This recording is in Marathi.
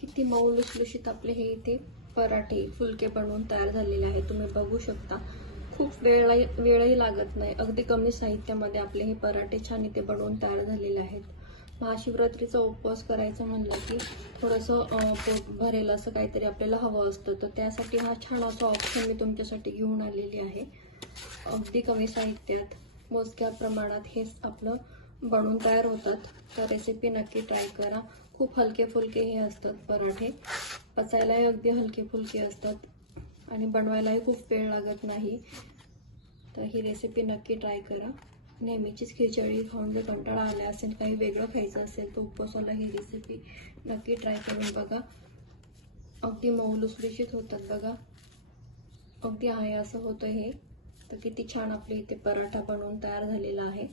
किती मऊ लुसलुशीत आपले हे इथे पराठे फुलके बनवून तयार झालेले आहेत. तुम्ही बघू शकता. खूप वेळही लागत नाही. अगदी कमी साहित्यामध्ये आपले हे पराठे छान इथे बनवून तयार झालेले आहेत. महाशिवरात्रीचा उपवास करायचं म्हणलं की थोडंसं पोट भरेल असं काहीतरी आपल्याला हवं असतं, तर त्यासाठी हा छान असा ऑप्शन मी तुमच्यासाठी घेऊन आलेली आहे. अगदी कमी साहित्यात मोजक्या प्रमाणात हे आपलं बनवून तयार होतात. तर रेसिपी नक्की ट्राय करा. खूप हलके फुलके हे असतात पराठे, पचायलाही अगदी हलके फुलके असतात आणि बनवायलाही खूप वेळ लागत नाही. तर ही रेसिपी नक्की ट्राय करा. नेहमीचीच खिचडी खाऊन जर कंटाळा आला असेल, काही वेगळं खायचं असेल, तर उपवासाला ही रेसिपी नक्की ट्राय करून बघा. अगदी मऊ लुसलुशीत होतात बघा. अगदी आहे असं होतं हे. तर किती छान आपले इथे पराठा बनवून तयार झालेला आहे.